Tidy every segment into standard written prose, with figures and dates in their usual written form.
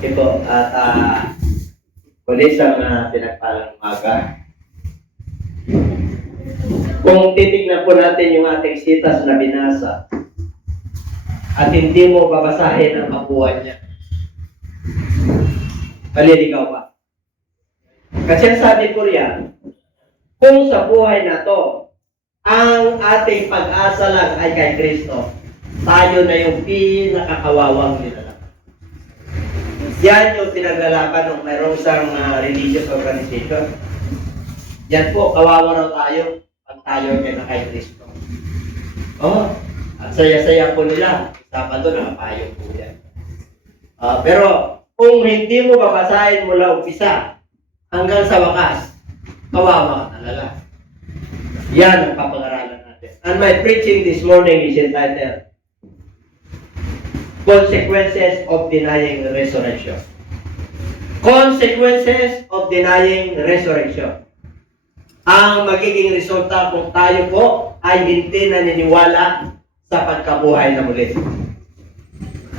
Ito, at ulit sa pinagpalang umaga. Kung titignan po natin yung ating sitas na binasa at hindi mo babasahin ang makuha niya, maliligaw ka. Kasi sabi ko riyan, kung sa buhay na to, ang ating pag-asa lang ay kay Kristo, tayo na yung pinakakawawang nilalang. Yan yung pinaglalaban ng mayroong isang religious organization. Yan po, kawawa raw tayo pag tayo na kay Kristo. Oh, at saya-saya po nila. Sabado, nakapayo po yan. Pero kung hindi mo babasahin mula umpisa hanggang sa wakas, kawawa ka talaga. Yan ang papag-aralan natin. And my preaching this morning is entitled Consequences of Denying Resurrection. Consequences of Denying Resurrection. Ang magiging resulta kung tayo po ay hindi naniniwala sa pagkabuhay na muli.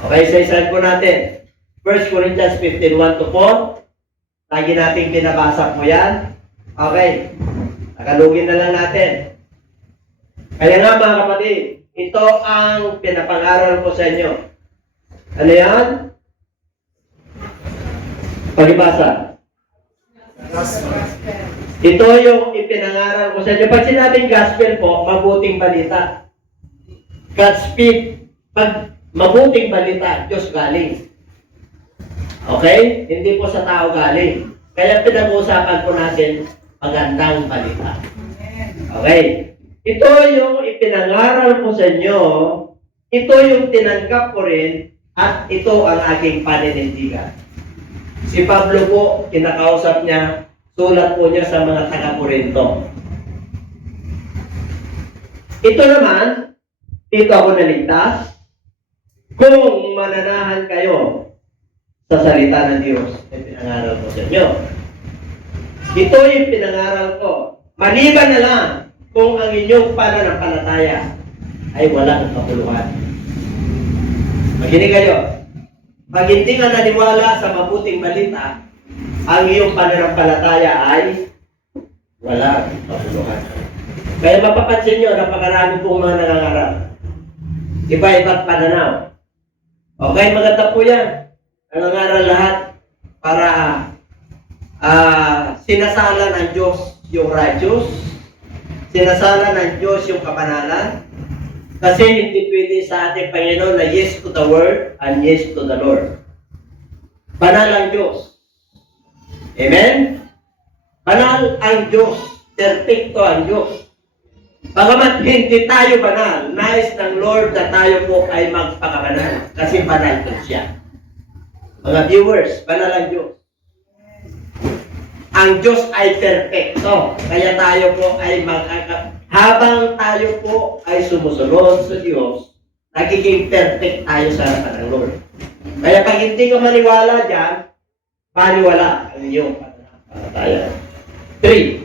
Okay, isa-isahin po natin. 1 Corinthians 15, 1-4. Lagi nating binabasa po yan. Okay. Tagalogin na lang natin. Kaya nga mga kapatid, ito ang pinapangaral ko sa inyo. Ano yan? Palibasa. Ito yung ipinangaral ko sa inyo. Pag sinabing gospel po, mabuting balita. Godspeed. Pag mabuting balita, Diyos galing. Okay? Hindi po sa tao galing. Kaya pinag-uusapan po natin magandang balita. Okay? Ito yung ipinangaral ko sa inyo. Ito yung tinanggap ko rin. At ito ang aking paninindigan. Si Pablo po, kinakausap niya, sulat po niya sa mga taga-Korinto. Ito naman, dito ako naligtas, kung mananahan kayo sa salita ng Diyos, ay pinangaral ko sa inyo. Ito yung pinangaral ko. Maliban na lang kung ang inyong pananampalataya ay walang kapuluhan. Makinig kayo. Pag hindi ka naniwala sa mabuting balita, ang iyong pananampalataya ay wala kapuluhan. Kaya mapapansin nyo, napakarami pong mga nangangarap. Iba-iba't pananaw. Okay, maganda po yan. Nangangaral lahat para sinasala ng Diyos yung righteous, sinasala ng Diyos yung kapanalan. Kasi hindi pwede sa ating Panginoon na yes to the word and yes to the Lord. Banal ang Diyos. Amen? Banal ang Diyos. Perfecto ang Diyos. Bagamat hindi tayo banal, nais ng Lord na tayo po ay magpakabanal. Kasi banal po siya. Mga viewers, banal ang Diyos. Ang Diyos ay perfecto. Kaya tayo po ay habang tayo po ay sumusunod sa Diyos, nagiging perfect tayo sa harapan ng Lord. Kaya pag hindi ka maniwala dyan, paniwala ang inyong pananampalataya. 3.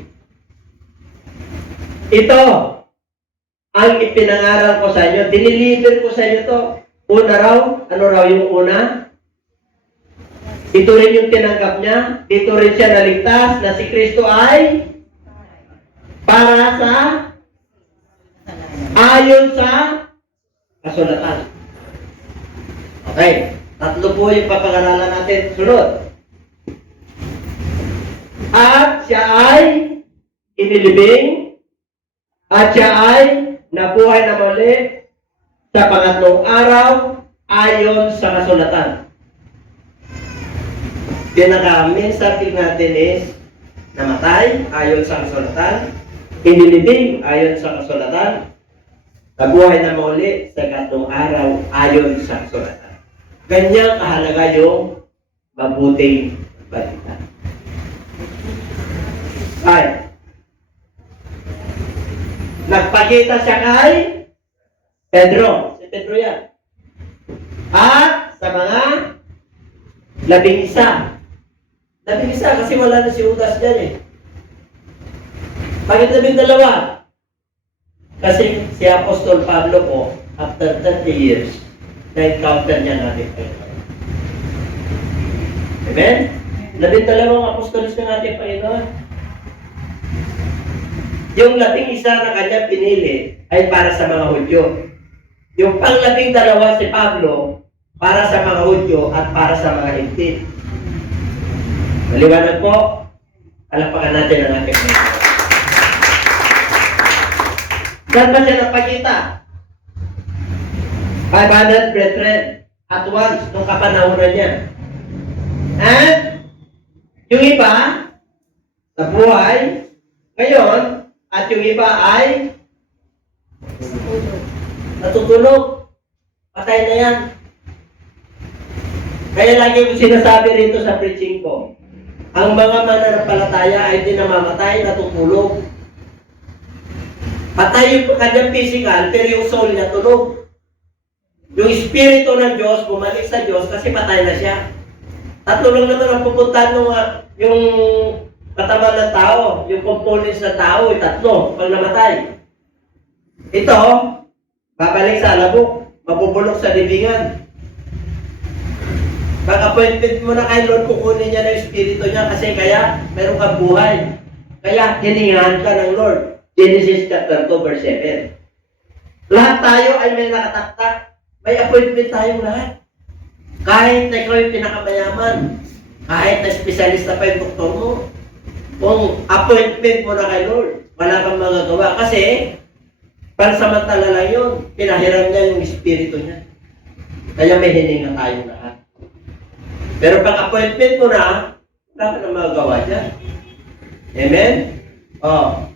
Ito ang ipinangaral ko sa inyo. Diniliver ko sa inyo to. Una raw, ano raw yung una? Ito rin yung tinanggap niya. Dito rin siya naligtas na si Kristo ay para sa ayon sa kasulatan. Okay. Tatlo po yung papag-aralan natin. Sunod. At siya ay inilibing at siya ay nabuhay na muli sa pangatlong araw ayon sa kasulatan. Pinaka-main subject natin is namatay ayon sa kasulatan, inilibing ayon sa kasulatan, nabuhay na muli sa katlong araw ayon sa kasulatan. Ganyan kahalaga yung mabuting balita. 5. Nagpakita siya kay Pedro. Si Pedro yan. At sa mga 11. 11 kasi wala na si Judas dyan eh. Bakit 12? Kasi si Apostol Pablo po, after 30 years, na-encounter niya natin. Amen? 12 apostolos ng ating Panginoon. Yung 11 na kanya pinili ay para sa mga Hudyo. Yung pang-12 si Pablo, para sa mga Hudyo at para sa mga Hintil. Maliwanag po, palapakan natin ang ating Panginoon. Saan ba siya nagpakita? 500 brethren at once nung kapanahunan niya. And yung iba sa buhay ngayon at yung iba ay natutulog. Patay na yan. Kaya lagi ko sinasabi rito sa preaching ko, ang mga mananampalataya ay hindi namamatay, natutulog. Patay yung kanyang physical, pero yung soul niya tulog. Yung espiritu ng Diyos, bumalik sa Diyos kasi patay na siya. Tatlo lang naman ang pupuntahan ng yung katawan ng tao, yung components ng tao, ay tatlo, pag namatay. Ito, babalik sa alabok, mabubulok sa libingan. Pag-appointment mo na kay Lord, kukunin niya ng espiritu niya kasi kaya meron kang buhay. Kaya hiningahan ka ng Lord. Genesis chapter 2 verse 7. Lahat tayo ay may nakataktak. May appointment tayong lahat. Kahit na ikaw yung pinakamayaman, kahit na specialist na pa yung doktor mo, kung appointment mo na kay Lord, wala kang magagawa. Kasi, pansamantala lang yun, pinahiram niya yung espiritu niya. Kaya may hininga tayong lahat. Pero pag appointment mo na, wala ka na magagawa dyan. Amen?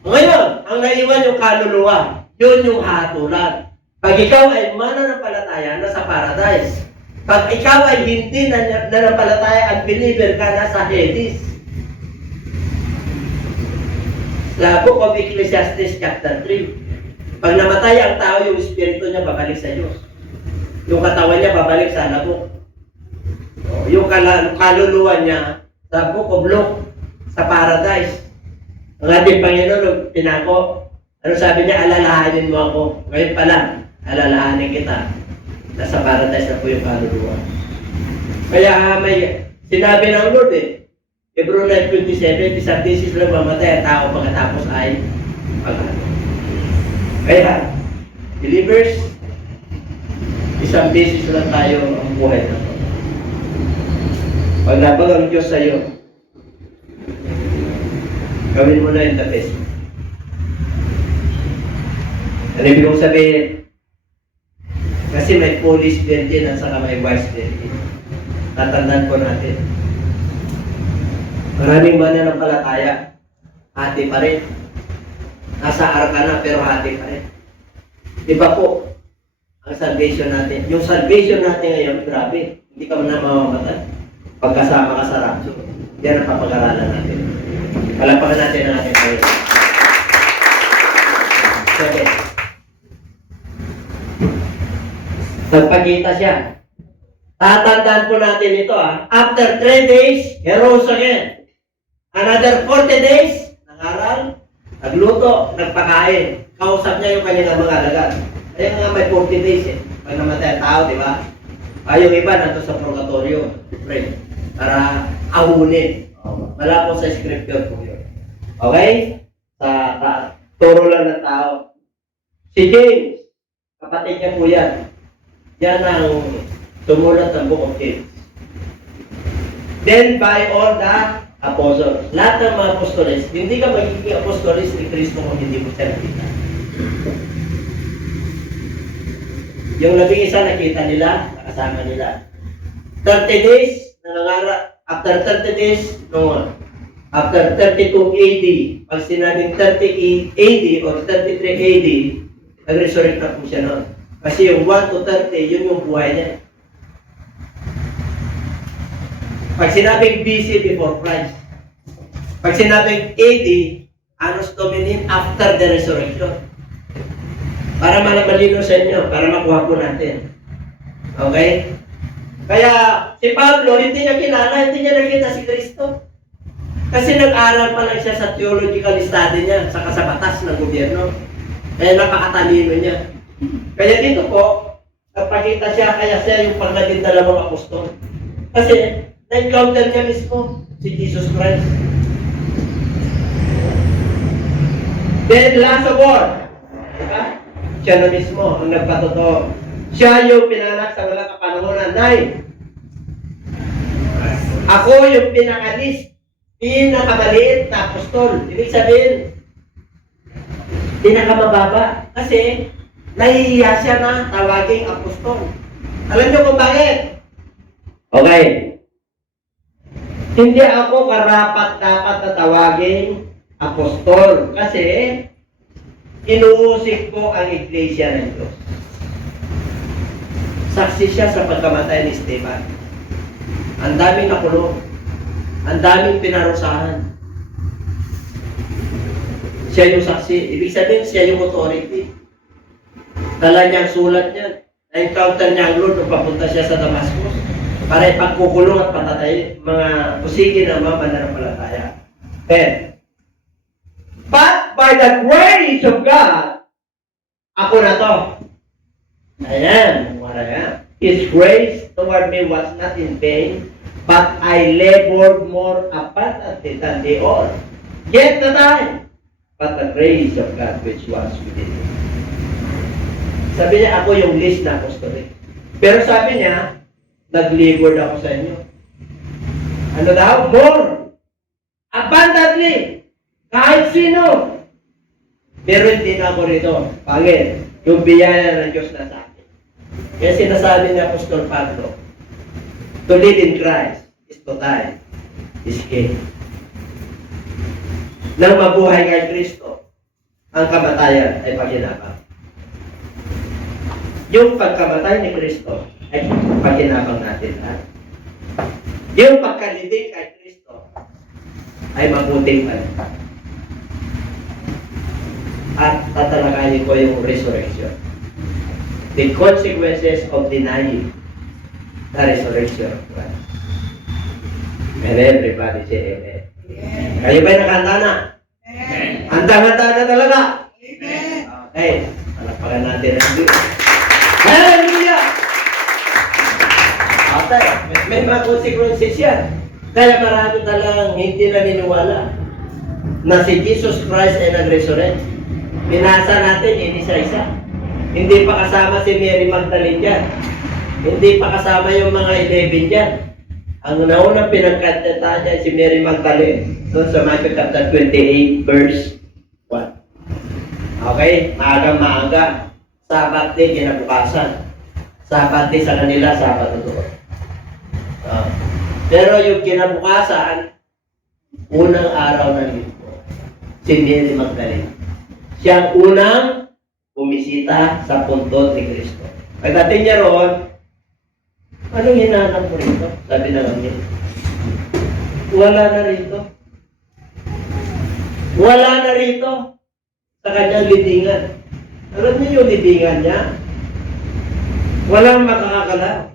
Ngayon, ang naiwan yung kaluluwa, yun yung hatulan. Pag ikaw ay mananampalataya, nasa paradise. Pag ikaw ay hindi nananampalataya at believer ka, nasa Hades. Sa Book of Ecclesiastes chapter 3. Pag namatay ang tao, yung espiritu niya babalik sa Diyos. Yung katawan niya babalik sa labok. Yung kaluluwa niya sa Book of Luke, sa paradise. Ang ating Panginoon, pinako, ano sabi niya, alalahanin mo ako. Ngayon pa lang, alalahanin kita. Nasa paradise na po yung kaluluwa. Kaya may sinabi ng Lord Hebrew 9:27, isang thesis lang mamatay ang tao pagkatapos ay pag-ano. Kaya, believers, isang thesis lang tayo ang buhay na to. Pag nabag ang Diyos sa iyo, gawin mo na yung the best. Ano ibig kong sabihin? Kasi may foolish virgin at saka may wise virgin. Tatandaan po natin. Maraming mananampalataya, hati pa rin. Nasa arka na pero hati pa rin. Di ba po, ang salvation natin. Yung salvation natin ngayon, grabe. Hindi ka na mamamatay. Pagkasama ka sa rapture. Yan ang papag-aralan natin. Palapakan natin ang ating Panginoon. Okay. Nagpakita siya. Tatandaan po natin ito After 3 days, he rose again. Another 40 days, nangaral, nagluto, nagpakain. Kausap niya yung kanilang mga alagad. Ayun nga may 40 days Pag namatay ang tao, di ba? Yung iba nandun sa purgatorio. Pray. Para ahunin. Wala po sa scripture po yun. Okay? Turo lang ng tao. Si James, kapatid niya po yan. Yan ang sumulat ng Book of James. Then by all the apostles. Lahat ng mga apostoles, hindi ka magiging apostoles ni Kristo kung hindi mo siya nakita. Yung 11 nakita nila, nakasama nila. 30 days, nangangarap. After 30 days, no, after 32 AD, pag sinabing 30 AD or 33 AD, nag-resurrect na po siya noon. Kasi yung 1 to 30, yun yung buhay niya. Pag sinabing BC, before Christ. Pag sinabing AD, Annos Domini, after the resurrection. Para malamalino sa inyo, para makuha po natin. Okay? Kaya, si Pablo, hindi niya kilala, hindi niya nakita si Kristo. Kasi nag-aral pa lang siya sa theological study niya, saka sa batas ng gobyerno. Kaya napakatalino niya. Kaya dito po, nagpakita siya, kaya siya yung pagdating 2 apostol. Kasi, Na-encounter niya mismo si Jesus Christ. Then, last of all, diba? Siya na mismo ang nagpatotoo. Siya yung pinanganak sa walang kapanahonan. Ako yung pinakamaliit na apostol. Ibig sabihin, pinakamababa. Kasi, nahihiya siya na tawaging apostol. Alam niyo kung bakit? Okay. Hindi ako karapat-dapat na tawaging apostol. Kasi, inuusik ko ang iglesia ng Diyos. Saksi siya sa pagkamatay ni Esteban. Ang daming nakulong. Ang daming pinarusahan. Siya yung saksi. Ibig sabihin, siya yung authority. Dala niya ang sulat niya. Na-encounter niya ang Lord nung papunta siya sa Damascus para ipagkukulong at patatay mga kusigi ng mga mananampalataya. Then, but by the grace of God, ako na to. Ayan, wala yan. His grace toward me was not in vain, but I labored more abundantly than they all. Yet the time, but the grace of God which was within me. Sabi niya, ako yung least na apostolic. Pero sabi niya, nag-labored ako sa inyo. Ano daw? More. Abundantly. Kahit sino. Pero hindi na ako rito. Bakit? Yung biyaya ng Diyos na sa akin. Kaya sinasabi ni Apostol Pablo, to live in Christ is to die, is gain. Nang mabuhay kay Kristo, ang kamatayan ay paghinabang. Yung pagkamatay ni Kristo ay paghinabang natin lahat. Yung pagkalibing kay Kristo ay mabuting panita. At tatalakayin ko yung resurrection. The consequences of denying the resurrection of Christ. And everybody say amen. Amen. Kayo ba'y nakahanda na? Amen. Handa-handa na talaga? Amen. Okay, palakpakan natin ang Diyos. Hallelujah! Okay, may mga consequences yan. Kaya marami talagang hindi naniniwala na si Jesus Christ ay nag-resurrect. Binasa natin yun isa-isa. Hindi pa kasama si Mary Magdalene dyan. Hindi pa kasama yung mga 11 dyan. Ang naunang pinagkatata niya si Mary Magdalene. Doon sa Matthew chapter 28 verse 1. Okay? Maaga-maaga. Sabat din kinabukasan. Sabat din sa kanila, sabat doon. Pero yung kinabukasan, unang araw ng linggo, si Mary Magdalene. Siya ang unang bumisita sa puntod ni Kristo. Pagdating niya roon, anong hinahanap mo rito? Sabi na lang niya. Wala na rito. Wala na rito sa kanyang libingan. Alam niyo yung libingan niya? Walang makakakalaw.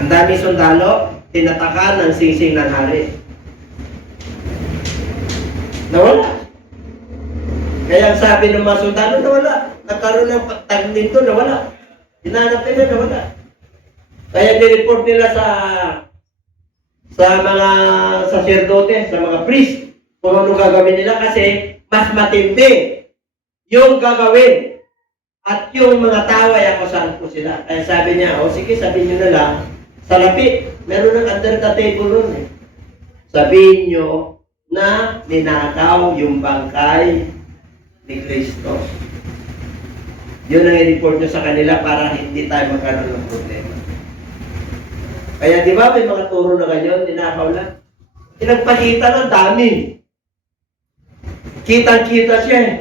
Ang dami sundalo, tinatakan ng singsing ng hari. Nawala. Kaya ang sabi ng mga sundalo, nawala. Nagkaroon ng pagtag dito, nawala. Hinahanap nila, nawala. Kaya nireport nila sa mga sacerdote, sa mga priest, kung ano gagawin nila kasi mas matindi yung gagawin. At yung mga tao ay akusahan ko sila. Kaya sabi niya, sige, sabihin nyo na lang, sa lapit, meron ng under the table nun eh. Sabihin nyo na ninakaw yung bangkay ni Kristo. Yun ang i-report nyo sa kanila para hindi tayo magkaroon ng problema. Kaya di ba may mga turo na ganyan, ninakaw lang. Pinagpakita ng dami. Kitang-kita siya eh.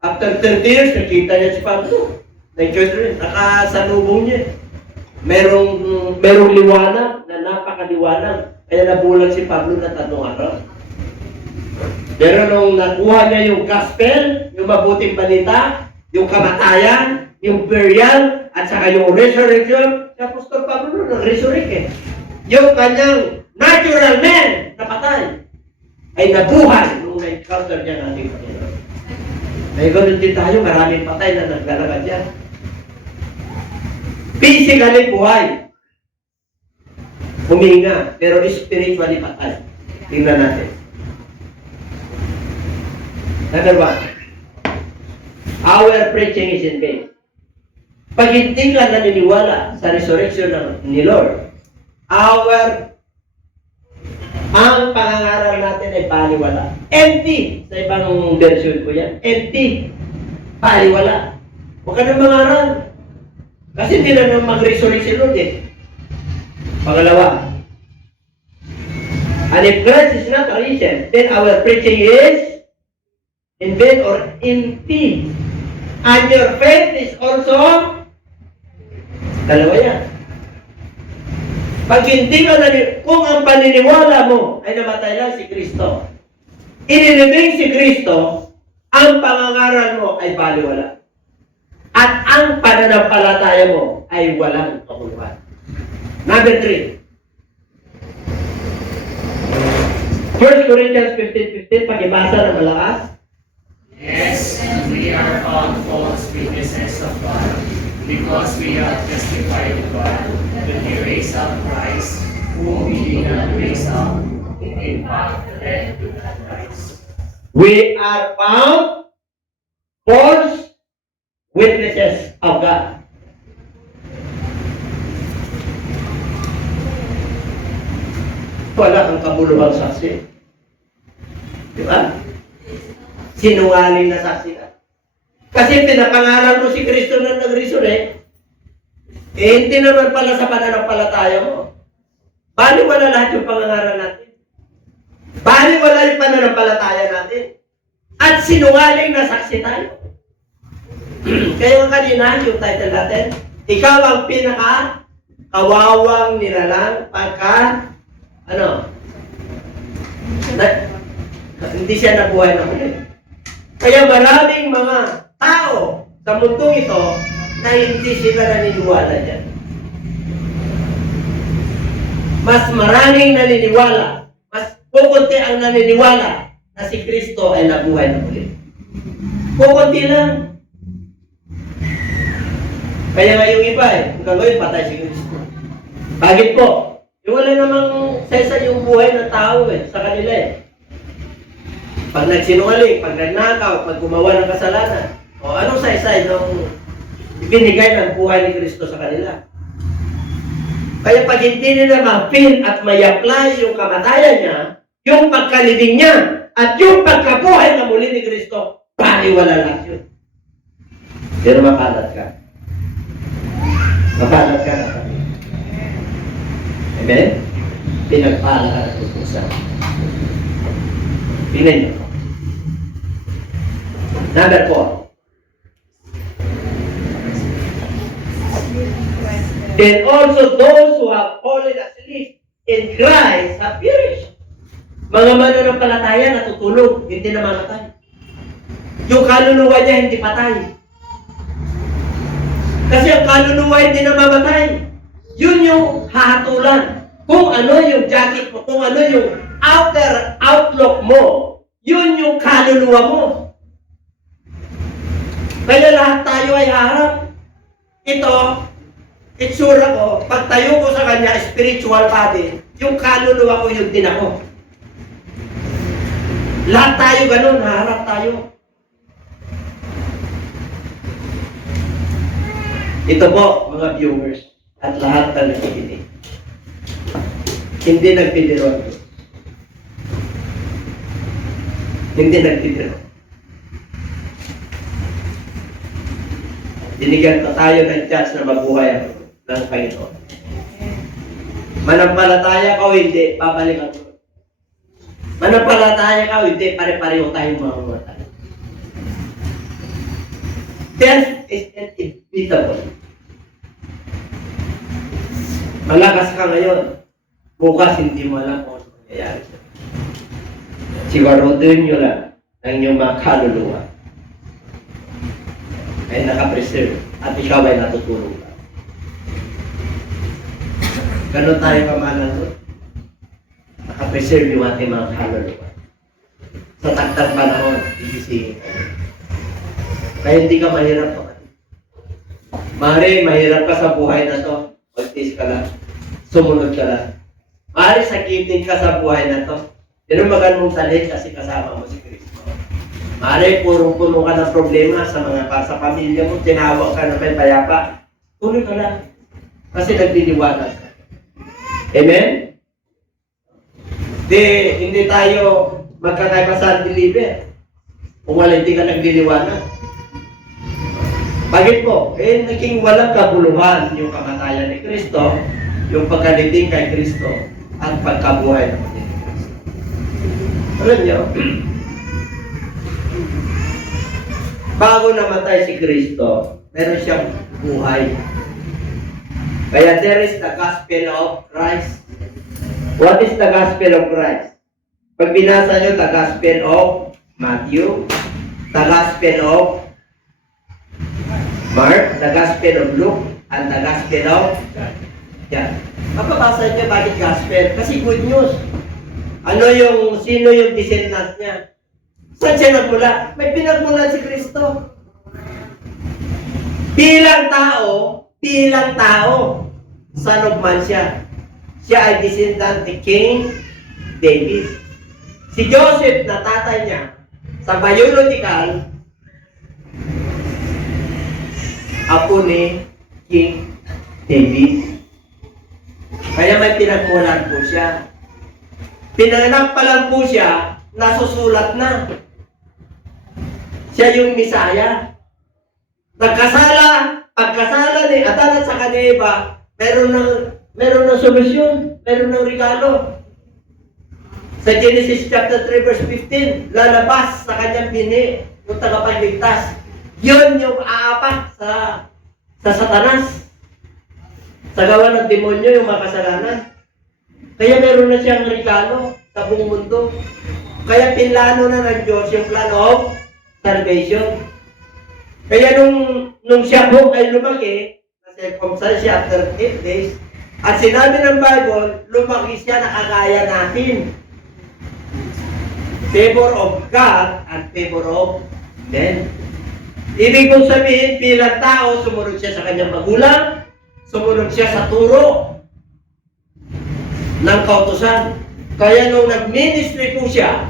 After 30 years, nakita niya si Pablo. Nakasalubong niya. Merong liwanag na napakaliwanag. Kaya nabulag si Pablo na 3 araw. Pero nung nakuha niya yung gospel, yung mabuting balita, yung kamatayan, yung burial, at saka yung resurrection, si Apostol Pablo nag-resurrect eh. Yung kanyang natural man na patay ay nabuhay nung na-encounter niya ng ating Panginoon. May ganun din tayo, maraming patay na naglalakad yan. Physically buhay. huminga, pero spiritually patay. Tingnan natin. Number 1, our preaching is in vain. Pag hindi ka naniniwala sa resurrection ni Lord, ang pangangaral natin ay baliwala. Empty. Sa ibang version ko yan. Empty. Baliwala. Huwag ka nang mangaral. Kasi hindi na nang mag-resurrect si Lord eh. Pangalawa, and if Christ is not arisen, then our preaching is in vain or empty. And your faith is also dalawa yan. Pag hindi ka kung ang paniniwala mo ay namatay lang si Kristo, inilibing si Kristo, ang pangangaral mo ay baliwala. At ang pananampalataya mo ay walang kabuluhan. Number 3. 1 Corinthians 15:15, pakibasa ng malakas. Yes, and we are found false witnesses of God, because we have testified to God that He raised up Christ, whom He did not raise up, in fact, led to that Christ. We are found false witnesses of God. Wala kang kabuluhang saksi. Di ba? Sinungaling na saksi ka. Kasi pinapangaral mo si Kristo na nag-resurrect, hindi naman pala sa pananampalataya mo. Baliwala lahat yung pangangaral natin. Baliwala yung pananampalataya natin. At sinungaling na saksi tayo. Kaya kanina, yung title natin, ikaw ang pinaka-kawawang nilalang pagka hindi siya nabuhay na muli. Kaya maraming mga tao sa mundong ito na hindi sila naniniwala dyan. Mas maraming naniniwala, mas kukunti ang naniniwala na si Kristo ay nabuhay na muli. Kukunti lang. Kaya nga yung iba hanggang ngayon patay si Kristo. Bakit po? Wala namang saysa yung buhay ng tao sa kanila Pag nagsinungaling, pag nagnakaw, pag gumawa ng kasalanan, o anong saysay nung binigay ng buhay ni Kristo sa kanila? Kaya pag hindi nila ma-feel at may-apply yung kamatayan niya, yung pagkalibing niya, at yung pagkabuhay na muli ni Kristo, baliwala lang yun. Pero makalat ka. Makalat ka na. Amen? Pinagpala ka na tutusan. Tingnan niyo. Number 4. Then also those who have fallen asleep in Christ have perished. Mga mananampalataya natutulog, hindi namamatay. Yung kaluluwa niya hindi patay. Kasi ang kaluluwa hindi namamatay. Yun yung hahatulan. Kung ano yung jacket mo, kung ano yung outer outlook mo, yun yung kaluluwa mo. Kaya lahat tayo ay harap. Ito, itsura ko, pag tayo ko sa kanya, spiritual body, yung kaluluwa ko yun din ako. Lahat tayo ganun, harap tayo. Ito po, mga viewers, at lahat na nakikinig. Hindi nagtitiro. Hindi nagtitiro. Binigyan pa tayo ng chance na mabuhay ng Panginoon. Manampalataya ka o hindi, babalikan ko. Manampalataya ka o hindi, pare-pareho tayong mamumatay. Death is inevitable. Malakas ka ngayon, bukas hindi mo alam kung ano mangyayari. Siguraduhin nyo lang ang inyong mga kaluluwa ay nakapreserve at ikaw ay natutulog ka. Ganon tayo pamahalan doon. Nakapreserve yung ating mga kaluluwa. Sa takdang panahon, igisingin ka. Kaya hindi ka mahirap pa. Mahirap ka sa buhay na to. Magtis ka lang. Sumunod ka lang. Maaari sakitin ka sa buhay na to. Pero magan mong talin kasi kasama mo si Kristo. Maaari purong-puno ka ng problema sa pamilya mo, tinawag ka na may payapa. Tuloy ka lang. Kasi nagdiliwanag ka. Amen? Hindi tayo magkakaiba sa deliver. Kung wala hindi ka nagdiliwanag. Bakit po? Naging walang kabuluhan yung kamatayan ni Kristo, yung pagkaliting kay Kristo, at pagkabuhay ng ni Kristo. Alam niyo, bago namatay si Kristo, meron siyang buhay. Kaya there is the gospel of Christ. What is the gospel of Christ? Pag binasa nyo, the gospel of Matthew, the gospel of Mark, the gospel of Luke, and the gospel of John. Mapapasa nyo bakit gospel? Kasi good news. Sino yung descendant niya? Saan siya nagmula? May pinagmulan si Kristo. Bilang tao, son of man siya. Siya ay descendant ni King David. Si Joseph na tatay niya, sa biological, apo ni King David. Kaya may pinagmulan po siya. Pinanganak pa lang po siya, nasusulat na. Siya yung Misaya. Pagkasala ni Adan at saka ni Eva, meron ng solusyon, meron ng regalo. Sa Genesis chapter 3 verse 15, lalabas sa kanyang bini yung tagapagligtas. Yun yung aapak sa Satanas. Sa gawa ng demonyo, yung makasalanan. Kaya meron na siyang regalo sa buong mundo. Kaya pinlano na ng Diyos yung plan of salvation. Kaya nung siya po ay lumaki, na-circumcise siya after 8 days, at sinabi ng Bible, lumaki siya na kagaya natin. Favor of God and favor of men. Ibig kong sabihin, bilang tao, sumunod siya sa kanyang magulang, sumunod siya sa turo ng kautusan. Kaya nung nag-ministry po siya,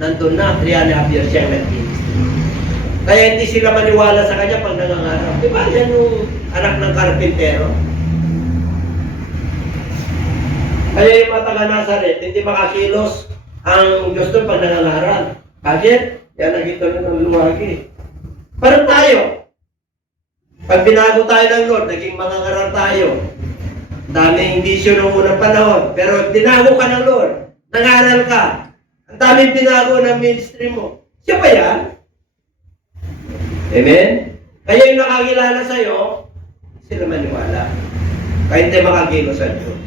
nandun na, 3.5 years siya nag-ministry. Kaya hindi sila maniwala sa kanya pag nangangarap. Diba yan yung anak ng karpintero? Kaya yung mga taga-Nazaret, hindi makakilos ang gusto pag nangangarap. Bakit? Yan nakita nyo ng luwagi. Parang tayo. Pag binago tayo ng Lord, naging mangangaral tayo. Daming bisyo ng unang panahon. Pero binago ka ng Lord. Nangaral ka. Ang daming binago ng ministry mo. Siya ba yan? Amen? Kaya yung nakakilala sa'yo, sila maniwala. Kaya hindi makakilo sa Diyos.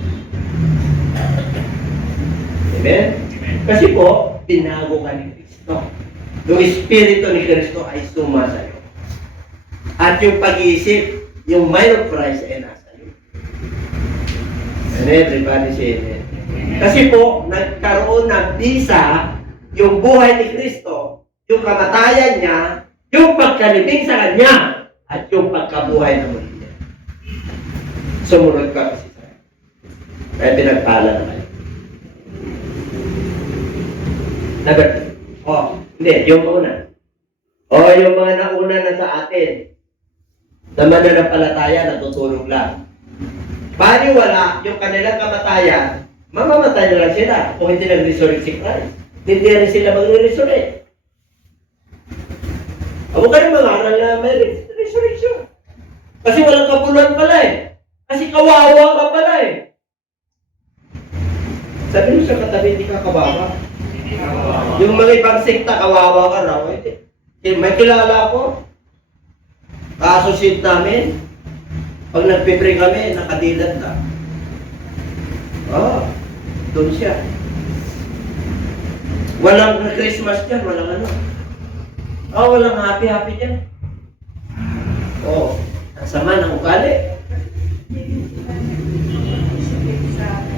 Amen? Kasi po, binago ka ni Kristo. Yung Espiritu ni Kristo ay suma sa'yo. At yung pag-iisip, yung mind of Christ ay nasa iyo. Amen? Everybody say amen. Kasi po, nagkaroon ng bisa yung buhay ni Kristo, yung kamatayan niya, yung pagkalibing sa Kanya, at yung pagkabuhay na muli niya. Sumunod ka kasi sa'yo. Kaya pinagpala na kayo. Hindi, yung una. Yung mga nauna na sa atin, na mananampalataya, natutulog lang. Wala yung kanilang kamatayan, mamamatay na lang sila kung hindi nag-resurrect si Christ. Hindi rin sila magre-resurrect. Huwag kayong mangaral na may resurrection. Kasi walang kabuluhan pala eh. Kasi kawawa ka pala eh. Sabi mo sa katabi, hindi ka kawawa. Yung mga ibang sekta, kawawa ka raw. May kilala ko. Ka-associate namin. Pag nagpipray kami, nakadilat ka. Doon siya. Walang Christmas dyan, walang ano. Walang happy dyan. Ang sama ng ugali.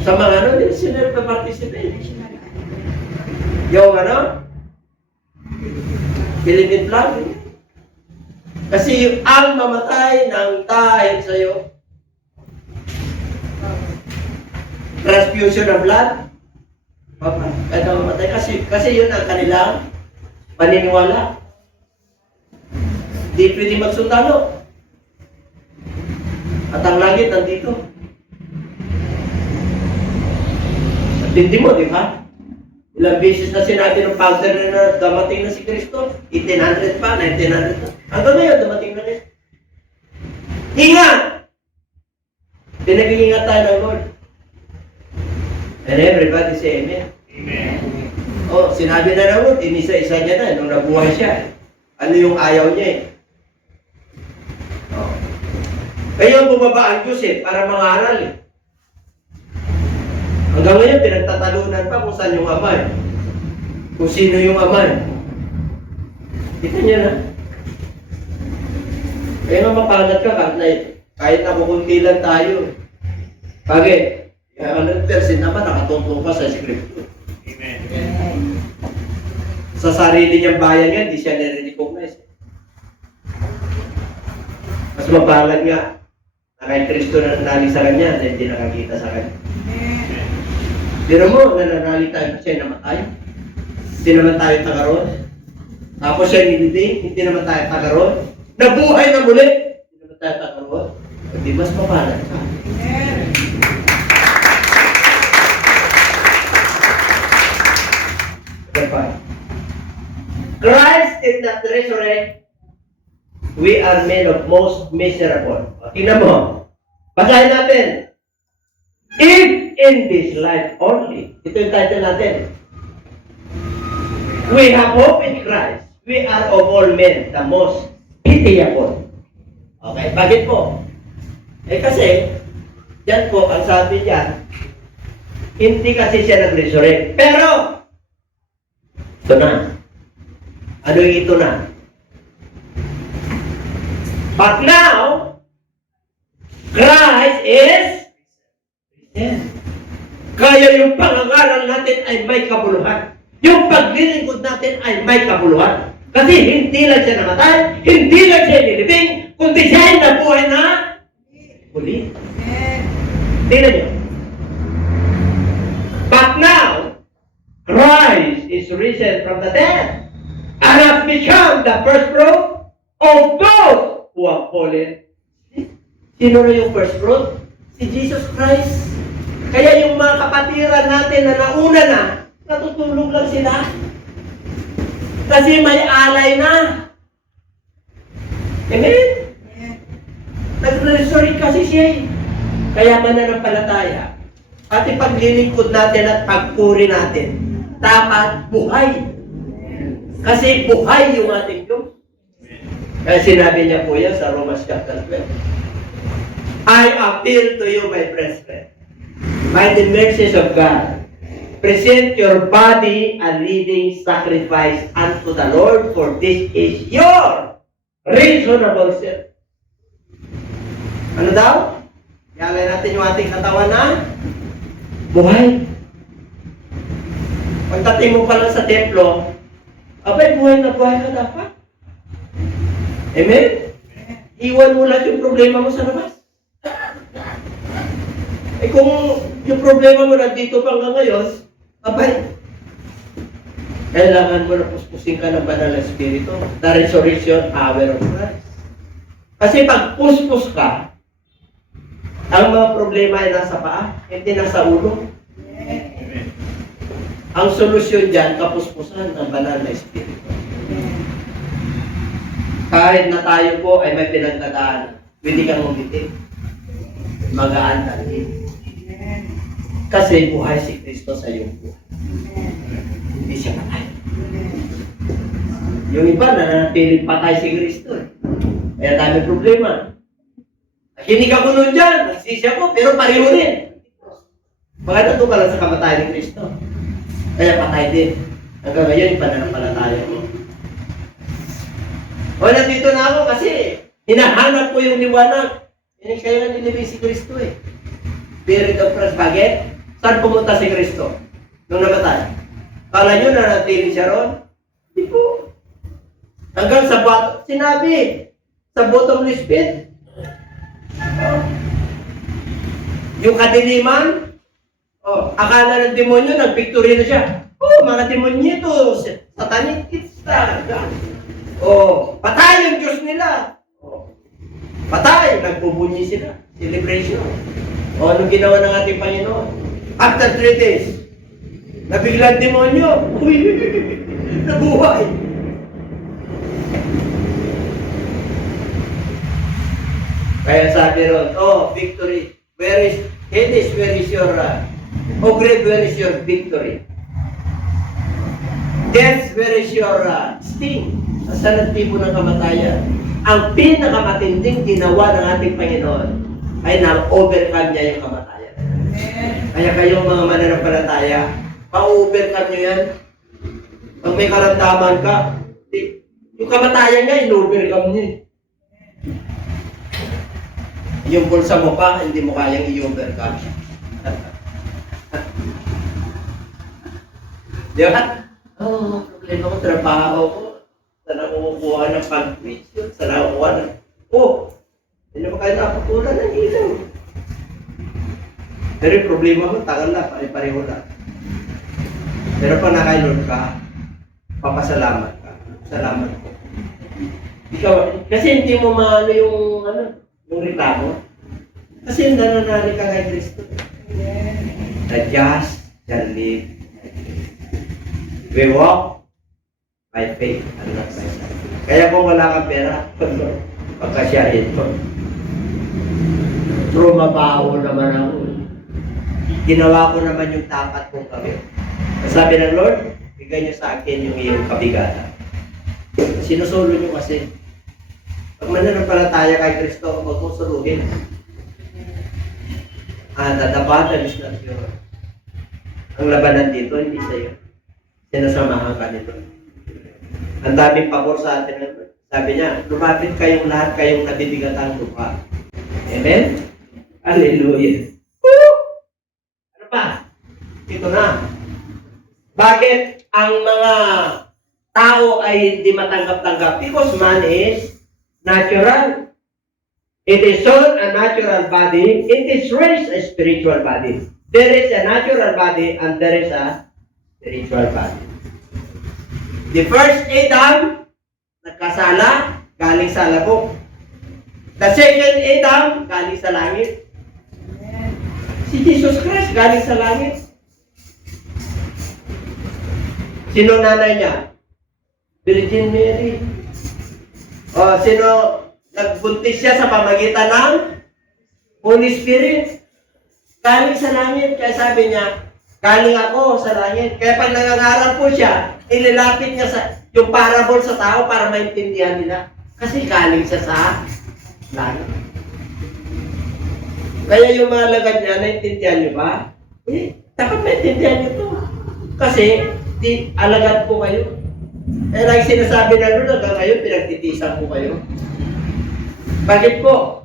Sa mga ano, hindi sila participate. Yung ano, Philippine flag. Kasi ang mamatay ng dahil sa'yo. transfusion of blood. Kahit na mamatay. Kasi yun ang kanilang paniniwala. Hindi pwede magsundalo. At ang langit nandito. At hindi mo, di ba? Ilang beses na sinabi ng pastor na damating na si Kristo. 1800 pa, 1900 pa. Hanggang ngayon, damating na rin. Ingat! Pinag-iingat tayo ng Lord. And everybody say amen. Amen. Oh, sinabi na ng Lord, inisa-isa niya na nung nabuhay siya. Ano yung ayaw niya eh. Oh. Kaya bumaba ang Diyos eh, para mangaral eh. Hanggang ngayon, pinagtatalunan pa kung saan yung ama eh. Kung sino yung ama eh. Kita niya na. Kaya nga mapangat ka kahit nakukuntilan tayo. Bakit? 100% naman nakatungtong pa sa Scripture. Amen. Sa sarili niyang bayan yan, di siya nire-recognize. Mas mapangat nga na kay Kristo na nanali sa kanya na hindi nakakita sa kanya. Pero mo, nananali tayo siya namatay. Hindi naman tayo tagaroon. Tapos siya nilibing, hindi naman tayo tagaroon. Nabuhay na muli, hindi naman tayo tagaroon. Hindi mas mapangat ka. Christ did not resurrect. We are men of most miserable. Tingnan mo. Basahin natin. If in this life only, ito yung title natin. We have hope in Christ. We are of all men the most pitiable. Okay, bakit po? Kasi, yan po, ang sabi niya, hindi kasi siya nag-resurrect. Pero, ito na. Ano yung ito na? But now, Christ is risen. Kaya yung pangangaral natin ay may kabuluhan. Yung paglilingkod natin ay may kabuluhan. Kasi hindi lang siya namatay, hindi lang siya nilibing, kundi siya ay nabuhay na muli. Tingnan niyo. But now, Christ is risen from the dead and has become the first fruit of those who have fallen. Sino na yung first fruit? Si Jesus Christ. Kaya yung mga kapatiran natin na nauna na, natutulog lang sila. Kasi may alay na. Amen? Nag-resurrect kasi siya eh. Kaya mananampalataya. Pati paglilingkod natin at pagpuri natin, dapat buhay. Kasi buhay yung ating Diyos. Kaya sinabi niya po yan sa Romans chapter 12. I appeal to you, my brethren, by the mercies of God, present your body a living sacrifice unto the Lord, for this is your reasonable service. Ano daw? Ialay natin yung ating katawan na buhay. Pagdating mo pa lang sa templo, abay, buhay na buhay ka dapat. Amen? Iwan mo lang yung problema mo sa labas. Eh kung yung problema mo nandito pa hanggang ngayon, abay, kailangan mo na puspusin ka ng banal na Espiritu. The resurrection power of Christ. Kasi pag puspus ka, ang mga problema ay nasa paa, hindi nasa ulo. Ang solusyon dyan, kapuspusan ng banal na Espiritu. Kahit na tayo po ay may pinagdadaan, pwede kang umitin. Magaan tayo. Kasi buhay si Kristo sa iyong buhay. Hindi siya patay. Yung iba, nananatiling patay si Kristo. Kaya dami problema. Nakinig ako nun dyan, nagsisi ako, pero pareho rin. Baka natuto ka lang sa kamatayan ni Kristo. Kaya patay din. Hanggang ngayon, yung pananampalataya mo. O, nandito na ako kasi hinahanap ko yung liwanag. Yan kaya nga nilibing si Kristo eh. Spirit of Christ. Bakit? Saan pumunta si Kristo? Nung namatay. Kala nyo na natili siya ron? Hindi po. Hanggang sa sinabi, sa bottomless pit. Yung kadiliman, Oh, akala ng demonyo, nag-victory na siya. Oh, mga demonyo ito, satanikista. Oh, patay yung Diyos nila. Oh, patay, nagbubunyi sila. Celebration. Oh, anong ginawa ng ating Panginoon? After 3 days, nabiglang demonyo. Uy, nabuhay. Kaya sabi ron, oh, victory. Where is, Hades, where is your, oh, grave, where is your victory? Death, where is your sting? Sa nagtibo ng kamatayan. Ang pinakamatinding ginawa ng ating Panginoon ay na-overcome niya yung kamatayan. Kaya kayong mga mananampalataya, pa-overcome niyo yan. Pag may karamdaman ka, yung kamatayan niya, in-overcome niya. Yung bulsa mo pa, hindi mo kayang i-overcome. Di ba? Oh, problema ko, trabaho ko. Saan ako kukuha ng pag-quiz? Saan ako kukuha ng... Oh, hindi mo kayo napapulan ng ilaw. Pero yung problema mo, tagal na, pare-pareho na. Pero pag nakailod ka, papasalamat ka. Salamat ko. Ikaw, kasi hindi mo maano yung reklamo. Kasi nananali ka kay Kristo. The just shall live. We walk by faith and not by sight. Kaya kung wala kang pera, pagkasyahin ko. True, mabaho naman ako. Ginawa ko naman yung tapat kong gawin. Sabi ng Lord, bigay niyo sa akin yung iyong kabigatan. Sinusulo niyo kasi. Pag mananampalataya kay Kristo, huwag mong suluhin. The battle is not yours. Ang labanan dito, hindi sa'yo. Sinasamahan ka nito. Ang daming pabor sa atin. Sabi niya, lumapit kayong lahat, kayong nabibigatan lupa. Amen? Hallelujah. Woo! Ano pa? Ito na. Bakit ang mga tao ay hindi matanggap-tanggap? Because man is natural. It is soul, a natural body. It is raised a spiritual body. There is a natural body and there is a spiritual body. The first Adam, nagkasala, galing sa labok. The second Adam, galing sa langit. Si Jesus Christ, galing sa langit. Sino nanay niya? Virgin Mary. O, sino nagbuntis siya sa pamagitan ng Holy Spirit? Galing sa langit. Kaya sabi niya, galing ako sa langit. Kaya pag nangangaral po siya, ilalapit niya yung parable sa tao para maintindihan nila. Kasi galing siya sa langit. Kaya yung mga lagad niya, naintindihan niyo ba? Dapat maintindihan niyo to. Kasi, alagad po kayo. Eh, like sinasabi na doon, hanggang ngayon, pinagtitisan po kayo. Bakit po?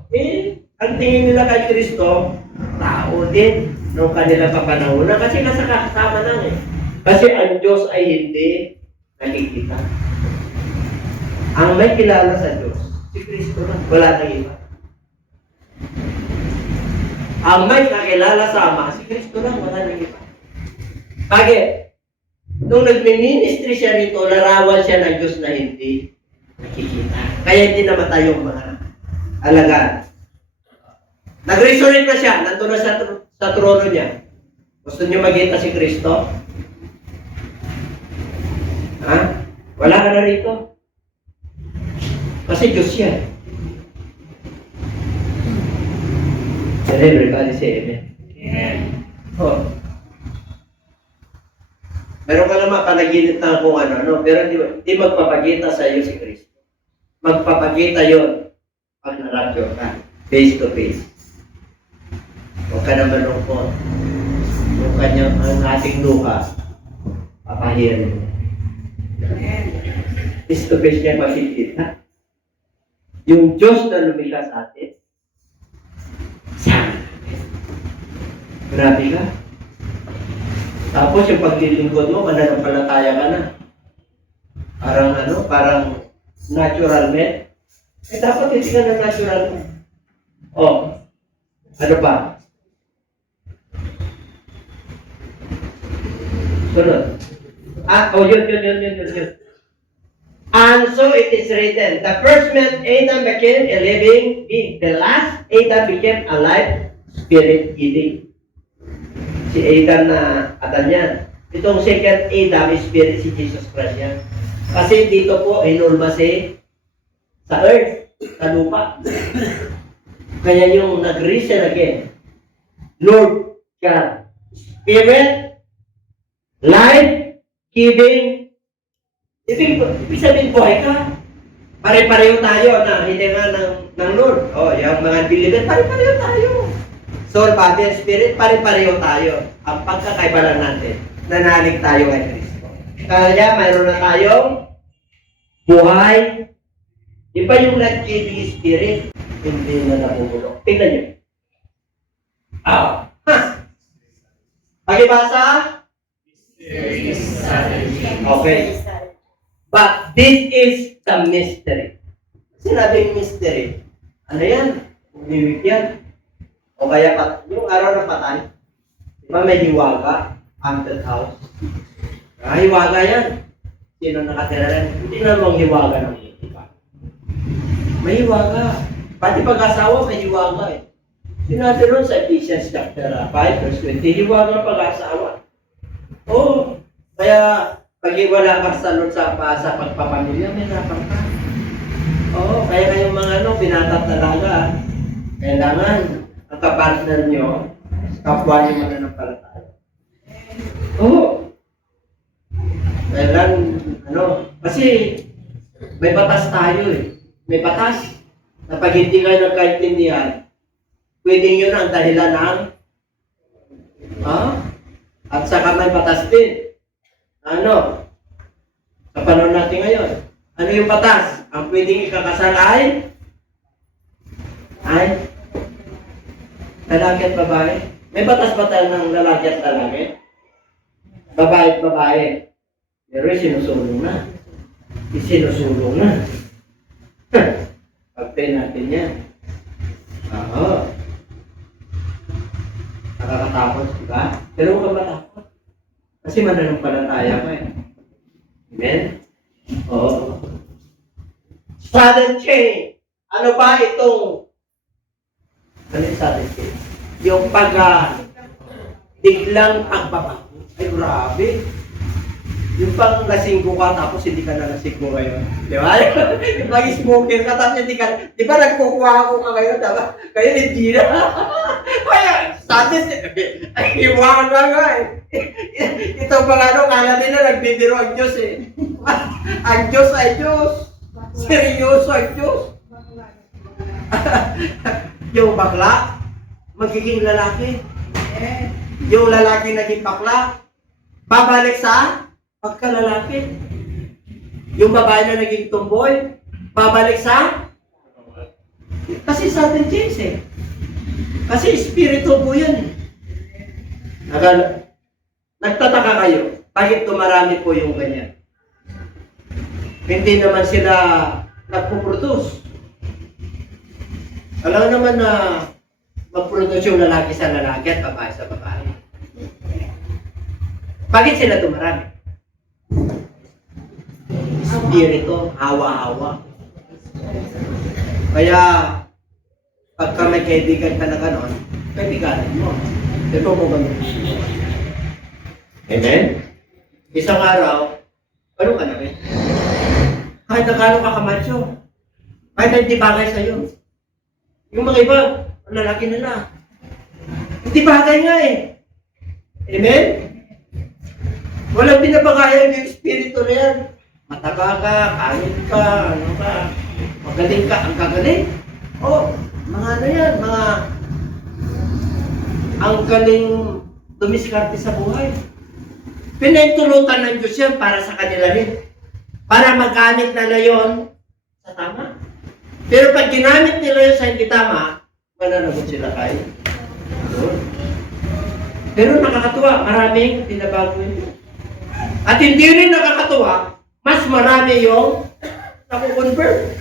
Ang tingin nila kay Kristo, tao din noong kanilang kapanahonan kasi nasa kasama lang eh. Kasi ang Diyos ay hindi nakikita. Ang may kilala sa Diyos, si Kristo lang, wala nang iba. Ang may kakilala sa Ama, si Kristo lang, wala nang iba. Bakit? Nung nagmi-ministry siya rito, larawan siya ng Diyos na hindi nakikita. Kaya hindi namatay yung mga alagaan. Nag-resurrect na siya, nandun na sa trono niya. Gusto niyo magkita si Kristo? Ha? Wala ka na rito. Kasi Diyos yan. Everybody say amen. Amen. Oh. Meron ka naman panaginip na kung ano, pero di magpapakita sa iyo si Kristo. Magpapakita yon pag narapyo ka, face to face. Huwag ka naman lungkot. Yung kanyang ang ating luha, papahirin mo. Face to face niya makikita. Yung Diyos na lumikha sa atin, sana. Grabe ka. Tapos yung paglilingkod mo, mananampalataya ka na. Parang natural man. Eh dapat hindi ka na natural man. Oh, ano ba? Sunod. Yun. And so it is written, the first man, Adam, became a living being. The last, Adam became a life spirit giving. Si Adam na atan yan. Itong second Adam, spirit si Jesus Christ yan. Kasi dito po, hinulma sa earth, sa lupa. Kaya yung nag-reason again, Lord God, Spirit, life, giving. Ibig sabihin buhay ka. Pare-pareho tayo na hininga ng Lord. Yung mga believer, pare-pareho tayo. Soul, body, and spirit, pare-pareho tayo. Ang pagkakaiba lang natin, nanalig tayo kay Kristo. Kaya mayroon na tayong buhay. Iba yung life-giving spirit, hindi na nabubulok. Tingnan nyo. Pakibasa? Okay. But this is the mystery. Sinabing mystery. Ano yan? Umiwik yan. O kaya yung araw ng patay. Diba may hiwaga? Haunted house. Hiwaga yan. Sino nakatira rin? Hindi naman hiwaga ng iba. May hiwaga. Pati pag-asawa may hiwaga eh. Sinabi ron sa Ephesians chapter 5 verse 20, hiwaga ng pag-asawa. Kaya pag wala ka sa Lord sa pagpapamilya, may napang ka. Kaya kayong mga binatat talaga, kailangan ang kapartner nyo, kapwa nyo mananampalataya. Kailangan, kasi may batas tayo eh. May batas na pag hindi kayo nagkaintindihan, pwede nyo na ang dahilan ng at saka may batas din. Sa panahon natin ngayon, ano yung batas? Ang pwedeng ikakasal ay lalaki at babae. May batas ba tayo ng lalaki at lalaki? Babae at babae. Pero sinusulong na. Isinusulong na. Pagpay natin yan. Nakakatakot, diba? Pero huwag ka matakot. Kasi mananampalataya ka eh. Amen? Sudden change. Ano ba itong sudden change? Yung biglang pagbabago. Ay, grabe. Yung pang lasinggo ka tapos hindi ka na lasinggo ngayon. Di ba? Yung mag-smoker ka tapos hindi ka, di ba nagkukuha ako ka ngayon, diba? Kaya hindi na. Kaya, sudden, ay, iwaga nga eh. Itong mga kala nila nagbibiro ang Diyos eh. Ang Diyos ay Diyos. Seryoso ang Diyos. Yung bakla, magiging lalaki. Yung lalaki naging bakla, babalik sa pagkalalaki. Yung babae na naging tomboy, babalik sa kasi sudden change eh. Kasi espiritu po yan eh. Nagtataka kayo, bakit dumarami po yung ganyan? Hindi naman sila nagpo-produce. Alam naman na mag-produce yung lalaki sa lalaki at babae sa babae. Bakit sila dumarami? Espiritu, hawa-hawa. Kaya, pagka may kaibigan ka na gano'n, kaibiganin mo. Ito mo ba yung gusto? Amen? Isang araw, ano ka na rin? Kahit na gano'n ka kamacho, kahit na hindi bagay sa'yo. Yung mga iba, ang lalaki nila. Hindi bagay nga eh. Amen? Walang pinapagaya yung espiritu na yan. Mataba ka, kain ka, ano ka, magaling ka, ang kagaling. Mga ano yan, ang galing dumiskarte sa buhay. Pinahintulutan ng Diyos yan para sa kanila rin. Para magamit na yon sa tama. Pero pag ginamit nila yun sa hindi tama, mananagot sila kayo. Pero nakakatuwa, maraming pinabago yun. At hindi rin nakakatuwa, mas marami yung nakukonvert.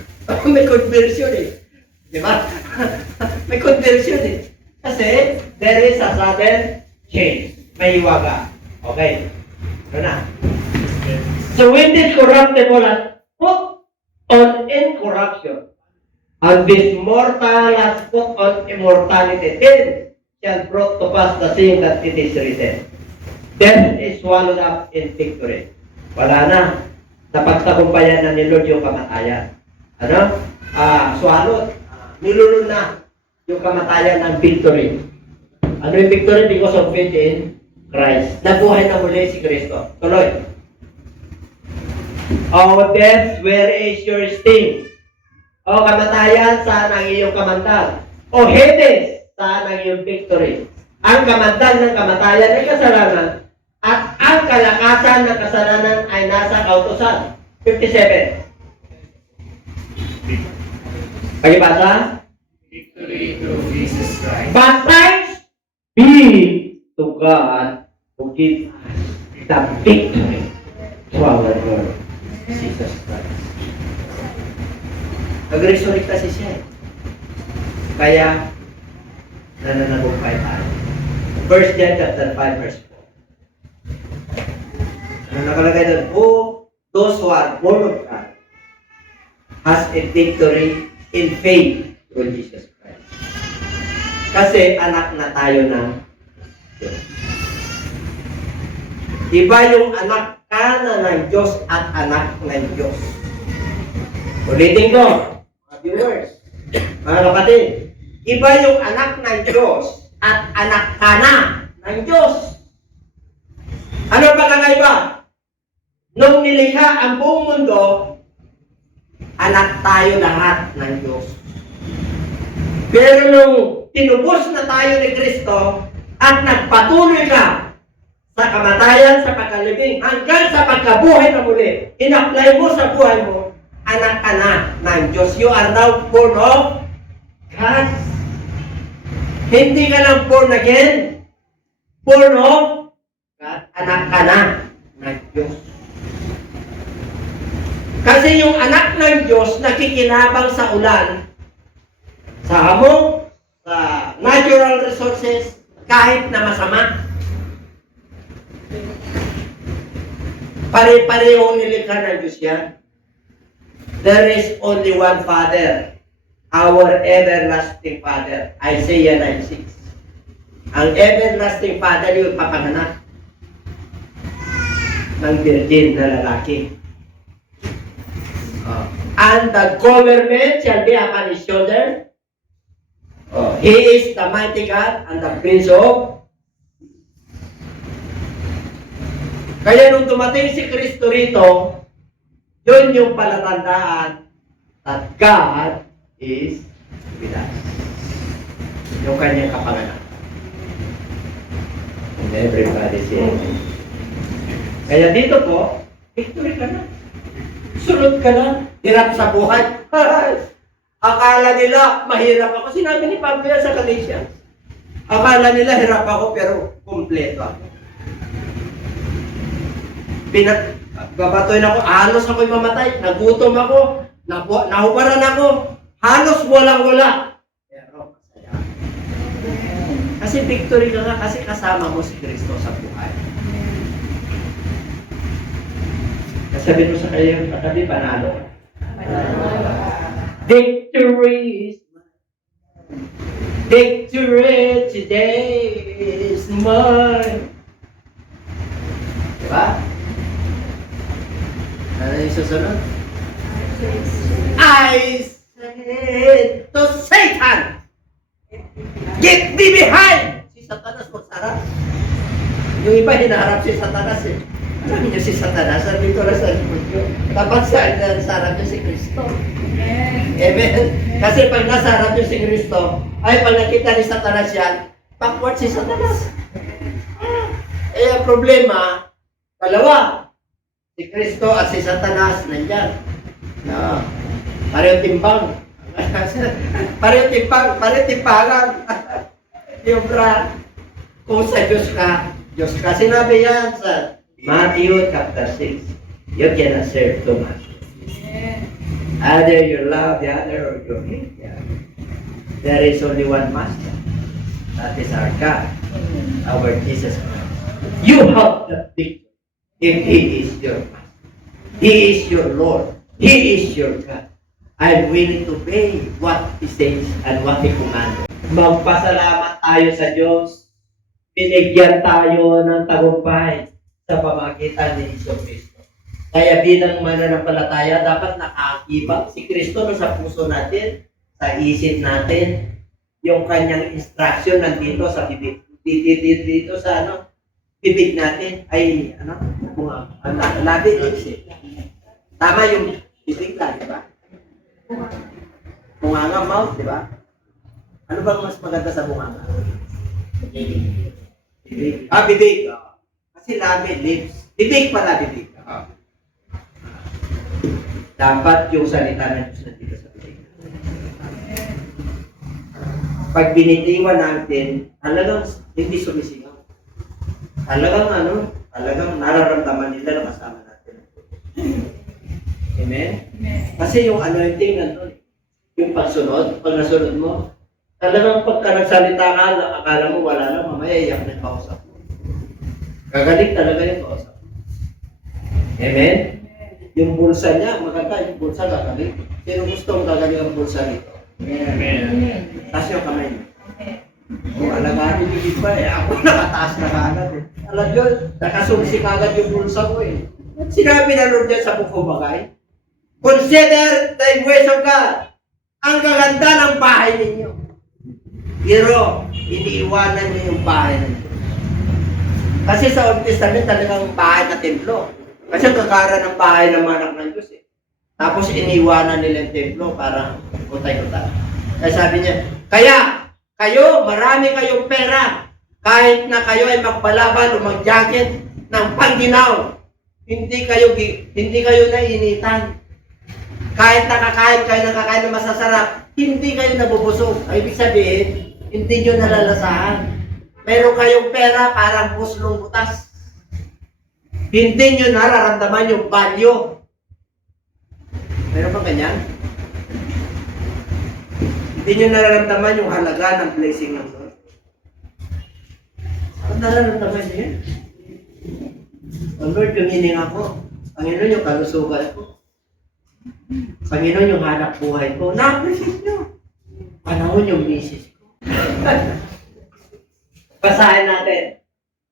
May conversion eh. Di ba? May conversion eh. Kasi, there is a sudden change. May hiwaga. Okay. Ano na? So when this corruptible has put on incorruption, and this mortal has put on immortality, then shall brought to pass the saying that it is written, death is swallowed up in victory. Wala na. Napagtagumpayan na ni Lord yung kamatayan. Ano? Swallowed. Nilulun na yung kamatayan ng victory. Ano yung victory? Because of faith in Christ. Nabuhay na muli si Kristo. Tuloy. O death, where is your sting? O kamatayan, saan ang iyong kamandag? O Hades, saan ang iyong victory? Ang kamandag ng kamatayan ay kasalanan, at ang kalakasan ng kasalanan ay nasa kautusan. 57. Pagibasa? Victory through Jesus Christ. But thanks be to God who gives us the victory to our Lord Jesus Christ. Nag-resurrect kasi siya. Kaya, nananagumpay tayo. 1 John chapter 5 verse 4. Ano nakalagay doon? Those who are born of God has a victory in faith through Jesus Christ. Kasi anak na tayo ng Diyos. Iba yung anak ka na ng Diyos at anak ng Diyos. Ulitin ko, mga viewers, mga kapatid. Iba yung anak ng Diyos at anak ka na ng Diyos. Ano ba kakaiba? Nung nilikha ang buong mundo, anak tayo lahat ng Diyos. Pero nung tinubos na tayo ni Kristo at nagpatuloy ka sa kamatayan, sa pagkalibing, hanggang sa pagkabuhay na muli, in-apply mo sa buhay mo, anak ka na ng Diyos. You are now born of God. Hindi ka lang born again. Born of God. Anak ka na ng Diyos. Kasi yung anak ng Diyos nakikinabang sa ulan, sa hamon, sa natural resources, kahit na masama. Pare-pareho nilikha ng Diyos yan. There is only one Father, our everlasting Father. Isaiah 9:6. Ang everlasting Father yung papanganak ng virgin na lalaki. And the government shall be upon his shoulder. He is the mighty God and the Prince of. Kaya nung dumating si Kristo rito, yun yung palatandaan that God is with us. Yung kanyang kapanganak. And everybody say amen. Kaya dito po, victory ka na. Sunod ka na. Hirap sa buhay. Akala nila mahirap ako. Sinabi ni Pablo yan sa Galatia. Akala nila hirap ako pero kumpleto ako. Babatoy na ako. Halos ako'y mamatay. Nagutom ako. Nahubaran ako. Halos walang-wala. Pero masaya. Kasi victory ka nga. Kasi kasama mo si Kristo sa buhay. Sabihin mo sa kayo, katabi, panalo. Victory is mine. Victory today is mine. Diba? Ano yung susunod? I said to Satan, get me behind! Si Satanas magsarap. Yung iba hinaharap si Satanas eh. Sabi niya si Satanas, sabi ko na sa likod ko. Dapat sa harap niya si Kristo. Amen. Kasi pag nasa harap niya si Kristo, ay pag nakita ni Satanas yan, backward si Satanas. Eh, ang problema, dalawa. Si Kristo at si Satanas nandyan. No. Pareho timbang. Pareho timbangan. Yung bra, kung sa Diyos ka, Diyos ka. Sinabi yan sa Matthew chapter 6. You cannot serve too much. Either you love the other or you hate the other. There is only one master. That is our God, our Jesus Christ. You have the victory. if He is your Master. He is your Lord. He is your God. I'm willing to obey what He says and what He commanded. Magpasalamat tayo sa Diyos. Binigyan tayo ng tagumpay sa pamagitan ni Jesucristo. Kaya bilang mananampalataya, dapat nakakibang si Kristo sa puso natin, sa isip natin, yung kanyang instruction nandito sa bibig. Dito sa bibig natin ay labi isip. Tama yung bibig ka, di ba? Bunganga mouth, di ba? Ano bang mas maganda sa bunganga? Bibig. Bibig. Kasi labi, lips. Bibig pala, bibig. Dapat yung salita ng Diyos nandito sa bibig. Pag binitiwan natin, talagang hindi sumisigaw. Talagang nararamdaman nila na kasama natin. Amen? Kasi yung anointing nandun, yung pagsunod, pag nasunod mo, talagang pagka nagsalita ka, akala mo wala lang, mamaya iyak na yung kausap mo. Gagaling talaga yung kausap mo. Amen? Yung bulsa niya, maganda yung bulsa gagaling. Sino gustong gagaling ang bulsa nito? Amen. Taas yung kamay niyo. Kung alagaan yung iba ako nakataas na kagad Alam nyo, nakasumsi kagad yung bulsa ko Sinabi na Lord dyan sa Book of Bagay, consider the ways of God. Ang gaganda ng bahay ninyo. Pero, iniiwanan niyo yung bahay ninyo. Kasi sa Old Testament talagang bahay na templo. Kasi ang kakara ng bahay ng anak ng Diyos Tapos iniiwanan nila yung templo para utay-utay. Kaya sabi niya, kaya kayo, marami kayong pera. Kahit na kayo ay magpalaban o mag-jacket ng pangginaw, hindi kayo nainitan. Kahit nakakain kayo ng kakain na masasarap, hindi kayo nabubusog. Ay, ibig sabihin, hindi nyo nalalasahan. Meron kayong pera parang puslong butas. Hindi nyo nararamdaman yung value. Meron bang ganyan? Hindi nyo nararamdaman yung halaga ng blessing ng Lord. Ang nararamdaman nyo yan? Oh Lord, yung hininga ko. Panginoon, yung kalusugan ko. Panginoon, yung hanap buhay ko. Na-appreciate nyo. Panahon yung misis ko. Basahin natin.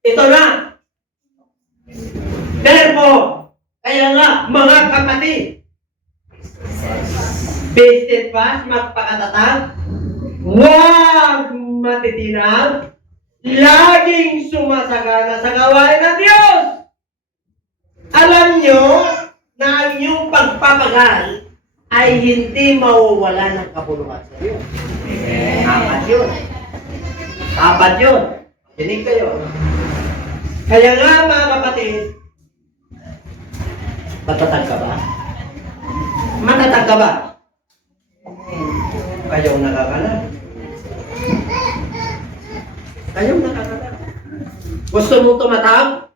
Ito na. Therefore, kaya nga, mga kapatid, be steadfast, magpakatatag, huwag matitinag, laging sumasagana sa gawain ng Diyos. Alam nyo na ang iyong pagpapagal ay hindi mawawala ng kabuluhan sa iyo. Apat yun. Dinig kayo. Kaya nga mga kapatid, matatag ka ba? Matatag ka ba? Kayong nakakalam. Kayong nakakalam. Gusto mo tumatag?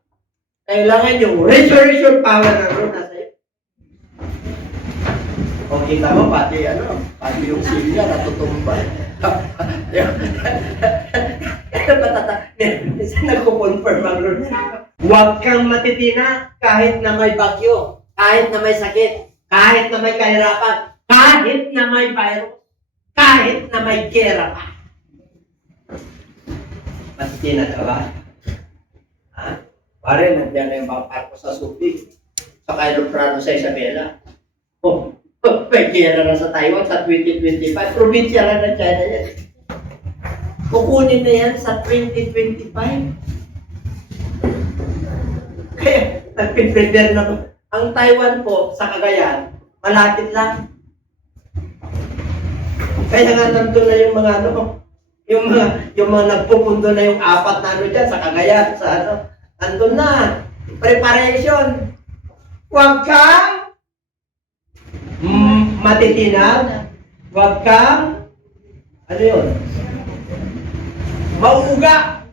Kailangan yung resurrection power ng Lord nasa iyo. O kita mo, pati yung silya natutumba. Nagko-confirm ang Lord. Huwag kang matitina kahit na may bagyo, kahit na may sakit, kahit na may kahirapan, kahit na may virus, kahit na may gera pa. Matitina ka ba? Ha? Pare, nandiyan na yung mga parko sa Subic, sa Aeroplano sa Isabela. May gera na sa Taiwan sa 2025. Probinsya lang ng China yan. Kukunin na yan sa 2025. Kaya, nag-prepare na to. Ang Taiwan po, sa Cagayan, malapit lang. Kaya nga nandun na yung mga yung mga nagpupundo na yung apat na dyan sa Cagayan, sa nandun na. Preparation. Huwag kang matitinag. Huwag kang mauuga.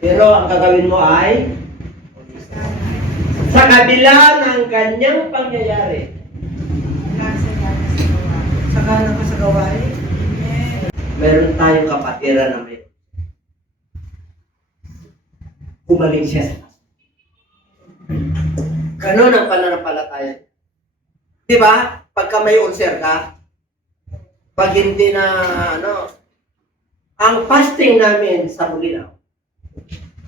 Pero ang gagawin mo ay sa kabila ng kanyang pangyayari. Sakana ka sa gawain. Meron tayong kapatiran na may gumaling siya sa Ganun ang pananampalataya. Di ba? Pagka may ulcer ka, pag hindi na, ang fasting namin sa Bulinaw,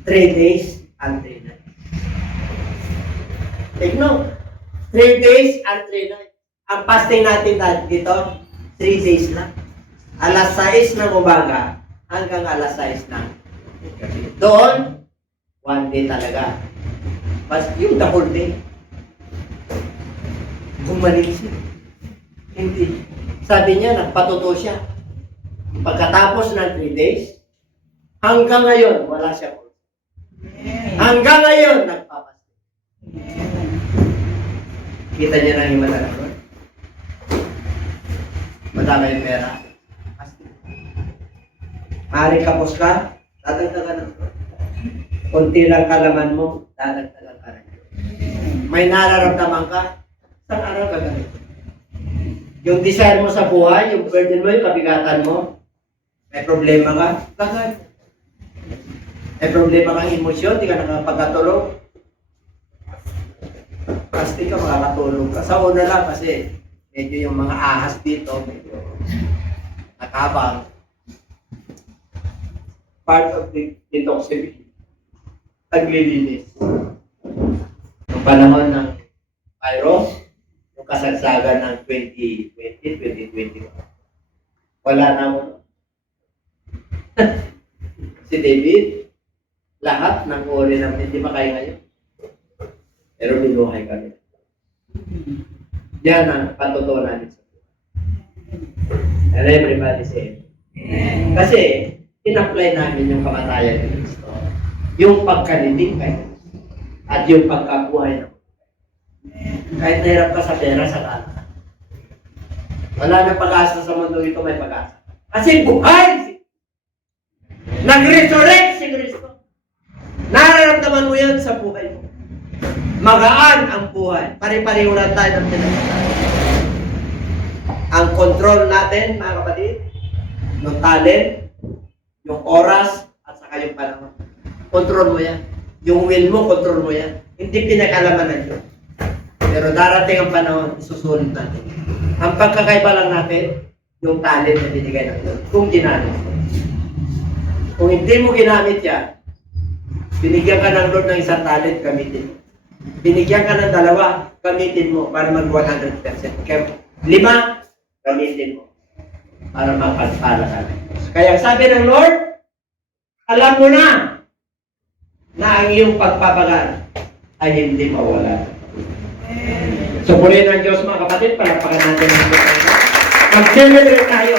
3 days and 3 nights. Take note, 3 days and 3 nights. Ang fasting natin dito, 3 days lang. Alas 6 ng umaga hanggang alas 6 ng gabi. Doon, 1 day talaga. Mas yung the whole day. Gumaling siya. Hindi. Sabi niya, nagpatuto siya. Pagkatapos ng 3 days, hanggang ngayon, wala siya. Hanggang ngayon, nagpapas. Kita niya ng himala na doon. Madami yung pera. Maaari kapos ka, dadagdagan ng konti lang kalaman mo, dadagdagan ka rin. May nararamdaman ka, isang araw ka ganito. Yung desire mo sa buhay, yung burden mo, yung kabigatan mo, may problema ka, gagawin. May problema kang emosyon, di ka nakapagkatulog. Pasti ka makakatulog ka. Sa una lang kasi medyo yung mga ahas dito, medyo nakabang. Part of the detoxification. Taglilinis. Yung panahon ng virus, yung kasagsagan ng 2020, 2021. Wala na mo. Si David, lahat ng uri ng hindi makaya ngayon. Pero binuhay kami. Yan ang patutuo natin sa buhay. And everybody say, kasi, in-apply namin yung kamatayan ni Kristo, yung pagkaliling kay Kristo, at yung pagkabuhay ng kahit nahirap ka sa pera, sa kala. Wala na pag-asa sa mundo ito, may pag-asa. Kasi buhay! Nag-resurrect si Kristo. Nararamdaman mo yan sa buhay mo. Magaan ang buhay. Pare-pareho lang tayo ng pinagkakaroon. Ang control natin, mga kapatid, yung talent, yung oras, at saka yung panahon. Control mo yan. Yung will mo, control mo yan. Hindi pinakalaman na yun. Pero darating ang panahon, isusulit natin. Ang pagkakaiba lang natin, yung talent na binigay natin. Kung ginamit mo. Kung hindi mo ginamit yan, binigyan ka ng Lord ng isang talent, gamitin mo. Binigyan ka ng 2, gamitin mo para mag 100%. Kaya 5, gamitin mo para mapagpala ka. Kaya sabi ng Lord, alam mo na ang iyong pagpapagal ay hindi mawala. So, purihin ng Diyos mga kapatid, palapakan natin ang Diyos. Mag-celebrate tayo.